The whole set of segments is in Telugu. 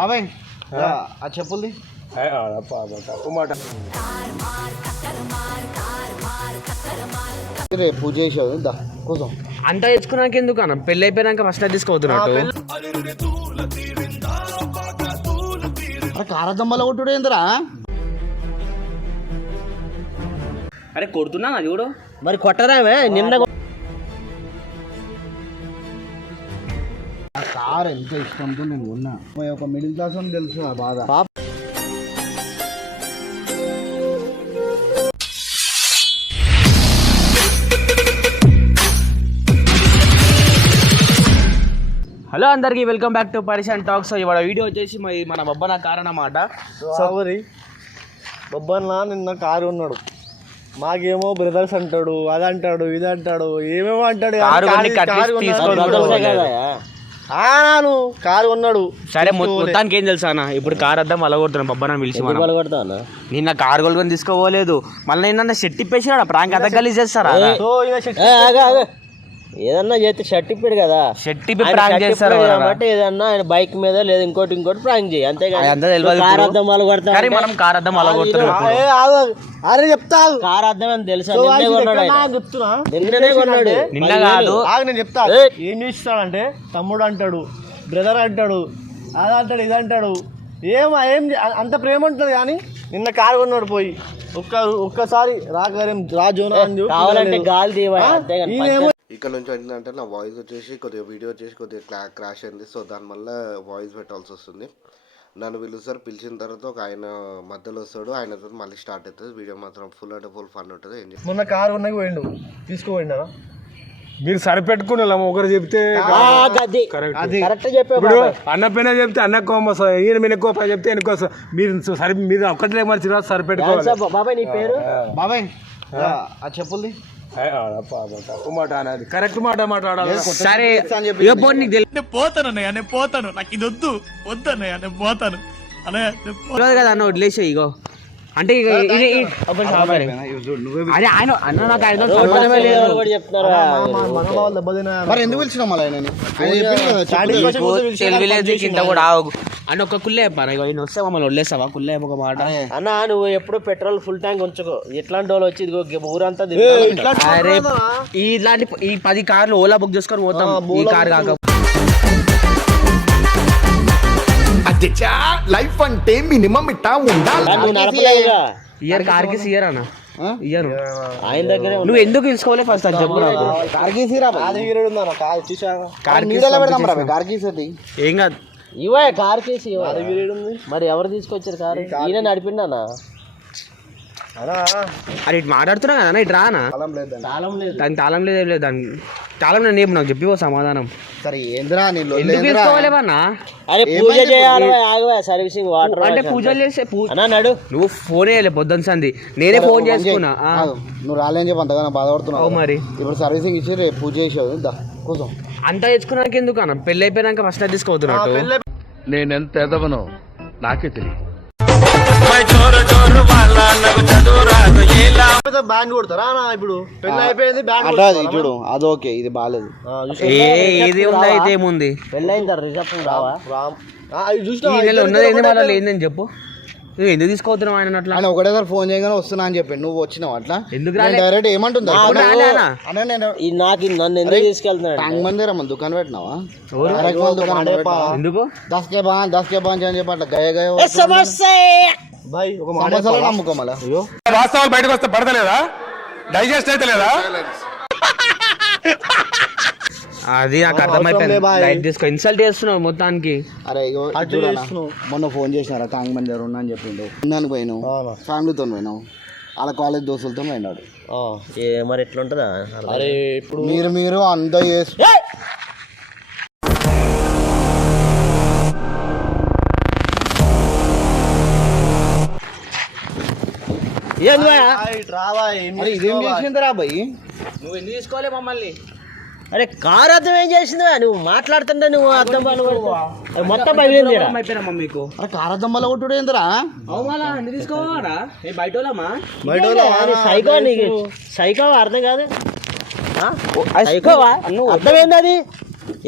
బాబాయ్ ఆ చెప్పుల్ది రేపు పూజ చేసావు దా కోసం అంతా తెచ్చుకున్నాక ఎందుకు అన్న పెళ్ళి అయిపోయినాక ఫస్ట్ తీసుకోవద్దున్నట్టు. కారదమ్మల కొట్టుడు ఏందిరా? అరే కొడుతున్నా అది కూడా మరి కొట్టరామే నిన్న కార్ ఎంత ఇష్టంతో నేను ఉన్నా ఒక మిడిల్ క్లాస్ అని తెలుసు ఆ బాధ. హలో అందరికి వెల్కమ్ బ్యాక్ టు పరిశాన్ టాక్. సో ఇవాళ వీడియో వచ్చేసి మన బొబ్బన కార్ అన్నమాట. సావరి బొబ్బన్న నిన్న కారు ఉన్నాడు, మాకేమో బ్రదర్స్ అంటాడు, అది అంటాడు, ఇది అంటాడు, ఏమేమో అంటాడు. కారు ఉన్నాడు. సరే మొత్తానికి ఏం తెలుసా అన్న, ఇప్పుడు కార్ అద్దం అలగొడుతున్నాం బొబ్బన పిలిచి. నిన్న కార్ కొలుకొని తీసుకోపోలేదు, మళ్ళీ నిన్న షెట్ ఇప్పేసి ప్రాంక్ అద్దం కలిసి చేస్తారా? ఏదన్నా చేస్తే షర్ట్ ఇప్పాడు కదా, షెట్ ఇప్పి ప్రాంక్ చేస్తారు కాబట్టి ఏదన్నా ఆయన బైక్ మీద లేదా ఇంకోటి ప్రాంక్ చేయి అంతేగాని కార్ అద్దం మనం కార్ అద్దం అలగొడుతున్నాం. అరే చెప్తా కార్ అద్దం అని తెలుసా? చెప్తున్నా కొన్నాడు నిన్న కాదు. నేను చెప్తా ఏం చేస్తాడంటే తమ్ముడు అంటాడు, బ్రదర్ అంటాడు, అది అంటాడు, ఇది అంటాడు. ఏం అంత ప్రేమ ఉంటుంది కానీ నిన్న కారు కొన్నాడు పోయి ఒక్కసారి కావాలంటే గాలి తీవా. ఇక్కడ నుంచి ఏంటంటే నా వాయిస్ వచ్చేసి కొద్దిగా వీడియో వచ్చేసి కొద్దిగా క్రాష్ అయింది. సో దానివల్ల వాయిస్ పెట్టాల్సి వస్తుంది. నన్ను పిలుస్తారు, పిలిచిన తర్వాత ఒక ఆయన మధ్యలో వస్తాడు, ఆయనతో మళ్ళీ స్టార్ట్ అవుతుంది. వీడియో మాత్రం ఫుల్ అంటే ఫుల్ ఫన్ ఉంటుంది. మొన్న కారు ఉన్నకి పోయిండు, తీసుకోపోయిండా? మీరు సరిపెట్టుకుని ఒకరు చెప్తే కరెక్ట్ చెప్పారు. అన్న పైన చెప్తే అన్న కోమ ఈయన మీద కోప చెప్తే ఎన్నుకో మీరు సరి మీరు ఒక్కటే మర్చి రాదు సరిపెట్టుకోవాలి. బాబాయ్ నీ పేరు? బాబాయ్ ఆ చెప్పుల్ది మాట అనేది కరెక్ట్ మాట మాట్లాడాలి. సరే పోతాను పోతాను, నాకు ఇది వద్దన్నయ్య, నేను పోతాను కదా అన్న, వదిలేసే. ఇగో అంటే అరే ఆయన అన్న నాకు ఆయన మరి ఎందుకు పిలిచిన తెలియలేదు కింద కూడా ఆగు అని ఒక కుల్లే చెప్పాను. ఇక నేను వస్తే మమ్మల్ని వదిలేస్తావా? కుల్లే ఒక మాట అన్న, నువ్వు ఎప్పుడు పెట్రోల్ ఫుల్ ట్యాంక్ ఉంచుకో. ఎట్లాంటి వాళ్ళు వచ్చి ఊరంతా ఇలాంటి ఈ 10 కార్లు ఓలా బుక్ చేసుకొని పోతాం. ఈ కార్ కాక లైఫ్ అంటే మినిమం ఇట్టా ఉండాలి. ఇయర్ కార్ కి ఇయర్ అన్న ఇయర్ ఆయన దగ్గర నువ్వు ఎందుకు తీసుకోవాలి ఫస్ట్ అది చెప్పు నాకు. ఏం కాదు ఇవే కార్ కేసి మరి ఎవరు తీసుకొచ్చారు కారు? ఈయన నడిపిండా? అరే ఇటు మాట్లాడుతున్నా కదా ఇటు రానా? దానికి తాళం లేదు, ఏం లేదు. దానికి తాళం నేను చెప్పు, నాకు చెప్పిపో సమాధానం. సరే ఏంద్రా ఎందుకు తీసుకోవాలేమన్నా? అరే పూజ చేయాలి, సర్వీసింగ్ వాటర్ అంటే పూజలు చేస్తే నడు. నువ్వు ఫోన్ వేయలే పొద్దున్న సంది, నేనే ఫోన్ చేసుకున్నా. నువ్వు రాలేని చెప్పి అంతగానో బాధపడుతున్నావు. మరి ఇప్పుడు సర్వీసింగ్ ఇచ్చి రేపు పూజ చేసావు దా కోసం అంతా తెచ్చుకున్నాక ఎందుకు అన్న పెళ్ళి అయిపోయినాక ఫస్ట్ తీసుకోవద్దున్నట్టు. నేనెంత ఎదవనో నాకే తెలియదు. బ్యాండ్ కొడతారా ఇప్పుడు? పెళ్లి అయిపోయింది, చూడు అది ఓకే, ఇది బాగాలేదు. ఏది ఉంది అయితే ఏముంది? పెళ్ళి అయిన తర్వాత రిసెప్షన్ రావా? ఉన్నది ఏంది మళ్ళీ లేదని చెప్పు. నువ్వు ఎందుకు తీసుకోవద్దు ఆయన అట్లా? ఆయన ఒకటేసారి ఫోన్ చేయగానే వస్తున్నా అని చెప్పి నువ్వు వచ్చినావు అట్లా ఎందుకు డైరెక్ట్ ఏమంటుందా? నాకు నన్ను ఎందుకు తీసుకెళ్తున్నాడు? ట్యాంక్ మంది రమ్మ దుకాణం పెట్టినావా? ఎందుకు 10 के बांध అని చెప్పి అట్లా గయ గయ నమ్ముకోమలా. వాస్తవాలు బయటకు వస్తే పడతలేదా? డైజెస్ట్ అయితే లేదా? అది నాకు అర్థమైపోయింది. లైట్ తీసుకో, ఇన్సల్ట్ చేస్తున్నావు మొత్తానికి. అరే మొన్న ఫోన్ చేసినారా ట్యాంక్ మంది దగ్గర ఉన్నా అని చెప్పిండు. ఉన్నాను పోయినావు, ఫ్యామిలీతో పోయినావు, వాళ్ళ కాలేజ్ దోస్తులతో పోయినాడు. మరి ఎట్లుంటుందా? అరే ఇప్పుడు మీరు అంతా చేసి ఇదేం చేసింది రా భయ్? నువ్వు ఎందుకు తీసుకోవాలి మమ్మల్ని? అరే కారు అర్థం ఏం చేసిందా? నువ్వు మాట్లాడుతుంటే నువ్వు అర్థం మొత్తం పగిలింది మీకు. కార్ అద్దం వల్ల కొట్టుడు ఏందిరా? ఎందుకు తీసుకోవాలా? సైకో, నీకు సైకో అర్థం కాదు. సైకోవా? అర్థం ఏంది? అది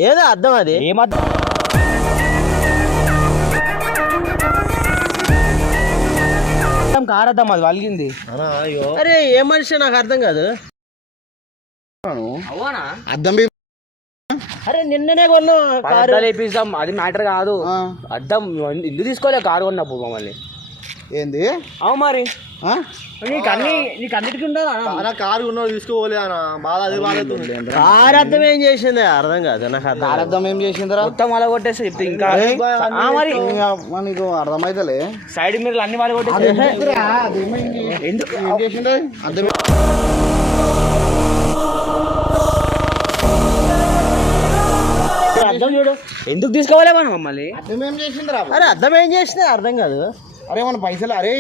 ఏదో అర్థం, అది ఏమర్థం? కార్ అద్దం అది వలిగింది. అరే ఏ మనిషి నాకు అర్థం కాదు. అవునా? అద్దం అరే నిన్ననే కొన్నా కారు. వేపిస్తాం, అది మ్యాటర్ కాదు. అద్దం ఇల్లు తీసుకోలే కారు కొన్నప్పుడు మమ్మల్ని. ఏంది? అవు మరి ఆ? నీకు అన్నిటికీ ఉండదా? కారు ఉన్నోడు తీసుకోవాలి అన్న, బాధ అదే బాధ. కారు అర్థం ఏం చేసింది అర్థం కాదు నాకు. కార్ అద్దం ఏం చేసిందిరా? మొత్తం వాళ్ళ కొట్టేసి చెప్తే ఇంకా మరి నీకు అర్థమైతలే. సైడ్ మీరు అన్ని వాళ్ళు కొట్టేసి ఎందుకు ఏం చేసిండే? అద్దం అర్థం చూడు, ఎందుకు తీసుకోవాలి మనం మమ్మల్ని? అద్దం ఏం చేసిందిరా? అరే అర్థం ఏం చేసింది అర్థం కాదు. అరే మన పైసలు, అరే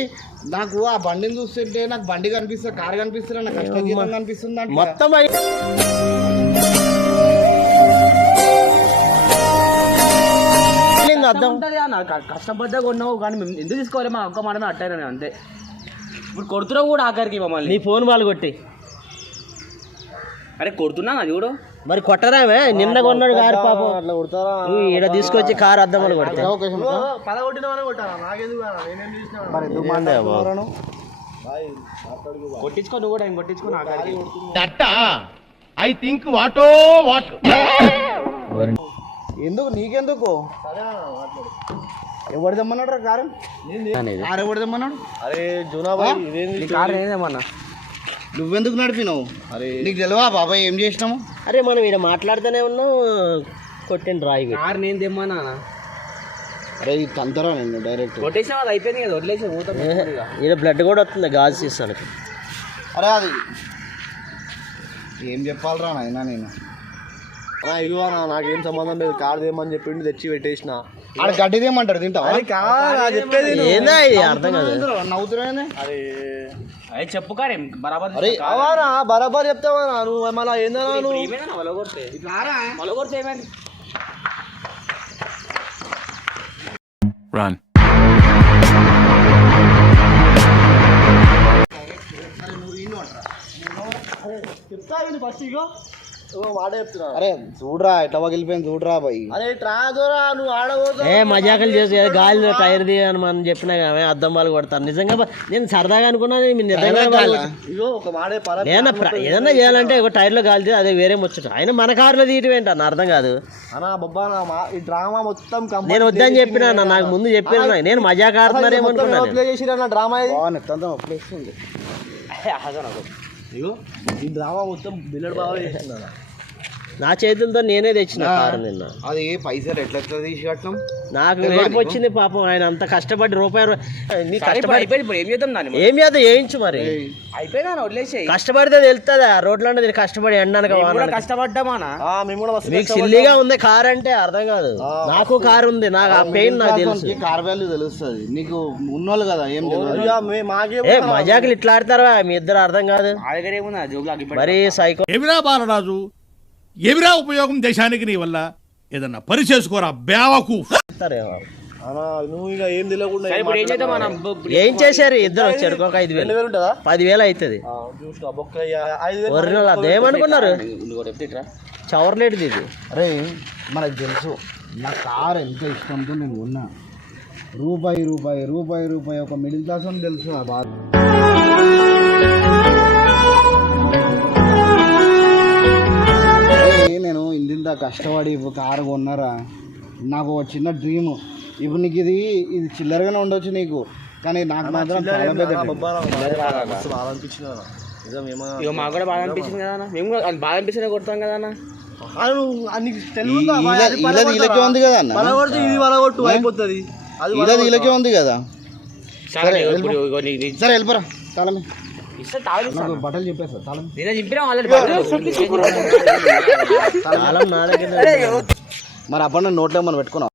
నాకు ఆ బండిని చూస్తుంటే నాకు బండి కనిపిస్తుంది, కారు కనిపిస్తుంది, నాకు కష్టజీతం కనిపిస్తుంది అంటే మొత్తం అర్థం కష్టపడ్డా కొన్నావు కానీ మేము ఎందుకు తీసుకోవాలి? మా ఒక్క మాట అట్టారు అంతే. ఇప్పుడు కొడుతున్నావు కూడా ఆఖరికి మమ్మల్ని. నీ ఫోన్ వాళ్ళు కొట్టి. అరే కొడుతున్నా అది చూడు. మరి కొట్టరామే, నిన్న కొన్నాడు కారు పాపం. అట్లా కొడతారా? ఇక్కడ తీసుకొచ్చి కారు అద్దం వాళ్ళు కొడతా. కొట్టించుకో నువ్వు కూడా, కొట్టించుకో ఆఖరికి. ఐ థింక్ వాటో వాట్. ఎందుకు నీకెందుకు? ఎవరు తెమ్మన్నాడు రా కారు? కారు ఎవరు తెమ్మన్నాడు? అరే జూనాబాయ్ కారు నేనేమన్నా? నువ్వెందుకు నడిపినావు? అరే నీకు తెలియవా బాబాయ్ ఏం చేసినాము? అరే మనం ఇక్కడ మాట్లాడుతూనే ఉన్నాం, కొట్టిండు రాయి. కారు నేను తెమ్మన్నా. అరే ఇది తంతరా నేను డైరెక్ట్ కొట్టేసాం, అది అయిపోయింది కదా, వదిలేసి పోతాం. ఇక్కడ బ్లడ్ కూడా వస్తుంది గాజు తీస్తానికి. అరే అది ఏం చెప్పాలరా నాయనా నేను? ఇదిగో నాకేం సంబంధం లేదు, కారు తేమని చెప్పిండు, తెచ్చి పెట్టేసిన. ఆడ గడ్డి తేమంటారు, తింటావా? చెప్పేది ఏందా ఇది అర్థం కాదు. నవ్వుతున్నానే. అదే చెప్పు కారే బరాబర్. అవారా బరాబర్ చెప్తావా నువ్వు? మళ్ళీ ఏందన్నా నువ్వు? మొలగొడితే ఏమైంది? Run. చెప్తా ఫస్ట్ ఇగో మాట చెప్తున్నా. అరే చూడరా ఎట్లా పగిలిపోయింది చూడరా బాయ్. అరే ట్రాదోరా నువ్వు ఆడబోదు. మజాకలు చేసి గాలిలో టైర్ దిగని మనం చెప్పినా కానీ అద్దం వాళ్ళు కొడతారు. నిజంగా నేను సరదాగా అనుకున్నాను. ఇగో ఒక మాట ఏదన్నా చేయాలంటే ఒక టైర్ లో గాలి అదే వేరే ముచ్చట. ఆయన మన కారులో తీయటం ఏంటి అన్న అర్థం కాదు అన్న. బొబ్బా ఈ డ్రామా మొత్తం నేను వద్దని చెప్పినా, నాకు ముందు చెప్పిన. నేను మజాక్ ఆడుతున్నారేమో అనుకున్నాను. డ్రామా ఇగో ఈ డ్రామా మొత్తం బిల్లడ్ బాగా చేస్తున్నా. నా చేతులతో నేనే తెచ్చిన కారు నిన్న. అది పైసలు ఎట్లా తీసి కట్టడం నాకు ఏడుపు వచ్చింది పాపం. ఆయన అంత కష్టపడి రూపాయి ఏం చేద్దాం దాన్ని? ఏం చేద్దాం చేయించు మరి. అయిపోయినా వదిలేసి కష్టపడితే తెలుస్తుంది. ఆ రోడ్లో అంటే కష్టపడి ఎండనక కష్టపడ్డామానా? మీకు సిల్లీగా ఉంది కారు అంటే అర్థం కాదు. నాకు కారు ఉంది, నాకు ఆ పెయిన్ నాకు తెలుసు. కార్ వాల్యూ తెలుస్తుంది నీకు, ఉన్నోళ్ళు కదా ఏం మజాకులు ఇట్లా ఆడతారా మీ ఇద్దరు? అర్థం కాదు మరి. సైకో ఏమిరా బాలరాజు, ఏమిరా ఉపయోగం దేశానికి నీ వల్ల? ఏదన్నా పని చేసుకోరా బేవకు. నువ్వు ఇక ఏం తెలియకుండా ఏం చేశారు? ఇద్దరు వచ్చారు. ఒక 5,000 ఉంటుందా? 10,000 అవుతుంది. ఒరిజినల్ అదేమనుకున్నారు? చవర్లేటిది ఇది. అరే మనకు తెలుసు నా కార్ ఎంత ఇష్టంతో నేను ఉన్నా. రూపాయి రూపాయి రూపాయి రూపాయి ఒక మిడిల్ క్లాస్ అని తెలుసు ఆ బాధ. నేను ఇంత కష్టపడి కారు కొన్నారా, నాకు ఒక చిన్న డ్రీమ్. ఇప్పుడు నీకు ఇది చిల్లరగానే ఉండొచ్చు నీకు, కానీ నాకు మాత్రం చాలా పెద్ద మాకు కూడా బాధ అనిపించింది కదా. మేము బాధ అనిపించిన కొడతాం కదా అన్న. ఇలాగే ఉంది కదా అన్న, అయిపోతుంది. ఇలాగే ఉంది కదా. సరే వెళ్ళిపోరా. తాళమే బట్టలు చెప్పేస్తా. తాళం మరి అప్పుడు నోట్లో మనం పెట్టుకున్నాం.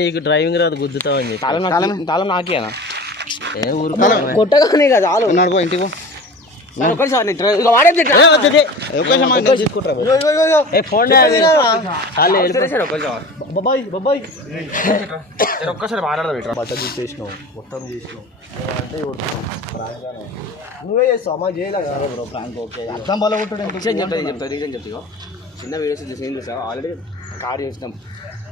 నీకు డ్రైవింగ్ రాదు, గుద్దుతావని చెప్పి తాళం నాకేనా? ఏ ఊరు కొట్టగానే కదా నడుకో ఇంటికి. ఒక్కసారి మాట్లాడదాం. బట్ట చూసేసినావు, మొత్తం చేసినావు అంటే నువ్వే చేస్తావు. అమ్మా చేయలేదు ప్రాంక్. ఓకే అర్థం బాగా కొట్టాడు. చెప్తా చిన్న వీడియోస్ చేసి ఆల్రెడీ కార్ చూసినాం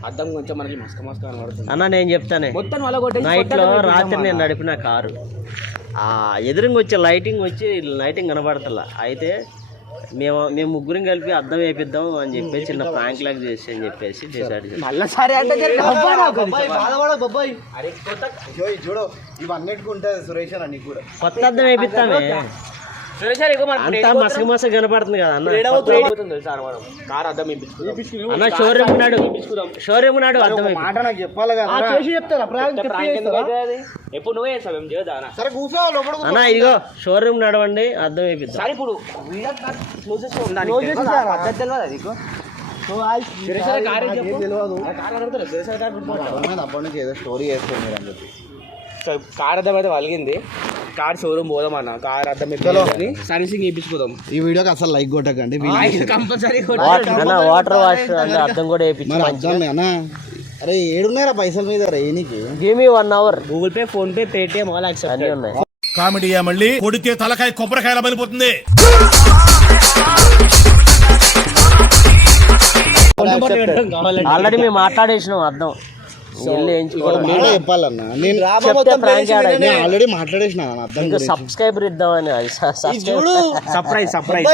అద్దం కొంచెం మనకి మస్క మస్క కనబడుతుంది అన్న నేను చెప్తానే మొత్తం అలా కొట్టేసి నైట్లో రాత్రి నేను నడిపిన కారు ఎదురుగా వచ్చే లైటింగ్ కనబడతలా అయితే మేము ముగ్గురం కలిపి అద్దం వేపిద్దాం అని చెప్పేసి చిన్న ప్రాంక్ లాగా చేసి అని చెప్పేసి డిసైడ్ చేస్తాం. మళ్ళీ సరే అంటే చూడు ఇవన్నిటికి ఉంటుంది సురేష్ అన్న నీకు కూడా కొత్త అద్దం వేపిస్తామే అంతా మసక మసక కనపడుతుంది కదా అన్న కార్ అద్దం వేయించుకుందాం అన్న షోరూమ్ నాడు అద్దం మాట నాకు చెప్పాలి కదా ఎప్పుడు నువ్వే చేస్తావు ఏం చేయదా సరే కూర్చో లోపల కూర్చో. అన్న ఇదిగో షోరూమ్ నడవండి అద్దం వేపిద్దాం. సరే ఇప్పుడు అప్పటి నుంచి ఏదో స్టోరీ చేస్తారు మీరు అని చెప్పి కార్ అద్దం అయితే వలిగింది కార్ షోరూమ్ పోదాం అన్న కార్ అద్దం సర్వీసింగ్ చేయించుకుందాం ఈ వీడియోకి అసలు లైక్ కొట్టకండి కంపల్సరీ అన్న వాటర్ వాష్ అంటే అద్దం కూడా వేపించి మరి అర్థం అన్నా అరే ఏడున్నారా పైసల మీద రేనికి give me 1 hour Google Pay PhonePe Paytm all accept అన్నీ ఉన్నాయి. కామెడీయా మళ్ళీ కొడితే తలకాయ కొబ్బరికాయల బలిపోతుంది. ఆల్రెడీ మేము మాట్లాడేసినాం అద్దం వెళ్ళి వేయించుకోవడం మాట చెప్పాలన్నా నేను చెప్తే ప్రాంక్ నేను ఆల్రెడీ మాట్లాడేసిన అర్థం ఇంకా సబ్స్క్రైబర్ ఇద్దామని అది సర్ప్రైజ్ సర్ప్రైజ్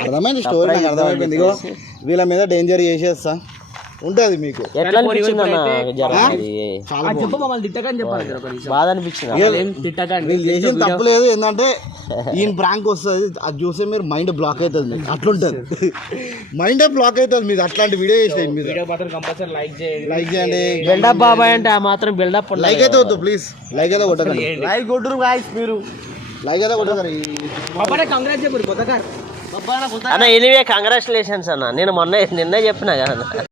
అర్థమైంది స్టోరీ నాకు అర్థమైపోయింది ఇగో వీళ్ళ మీద డేంజర్ చేసేస్తా ఉంటుంది మీకు ఎట్లా అనిపించింది అన్న జర అది? చాలా చెప్పు మమ్మల్ని తిట్టకని చెప్పాలి ఒక నిమిషం. బాధ అనిపించింది ఏం తిట్టకండి వీళ్ళు చేసిన తప్పు లేదు ఏంటంటే ఈయన ప్రాంక్ వస్తుంది అది చూస్తే మీరు మైండ్ బ్లాక్ అవుతుంది మీకు అట్లుంటుంది మైండ్ బ్లాక్ అవుతుంది మీకు అట్లాంటి వీడియో చేసేది మీరు వీడియో మాత్రం కంపల్సరీ లైక్ చేయండి లైక్ చేయండి బిల్డప్ బాబాయ్ అంటే ఆ మాత్రం బిల్డప్ లైక్ అయితే వద్దు ప్లీజ్ లైక్ అయితే కొట్టకండి లైక్ కొట్టరు గాయ్స్ మీరు లైక్ అయితే కొట్టకండి కంగ్రాట్స్ చెప్పు కొత్త కార్ అన్న ఎనీవే కంగ్రాచులేషన్స్ అన్న నేను నిన్నే చెప్పినా కదా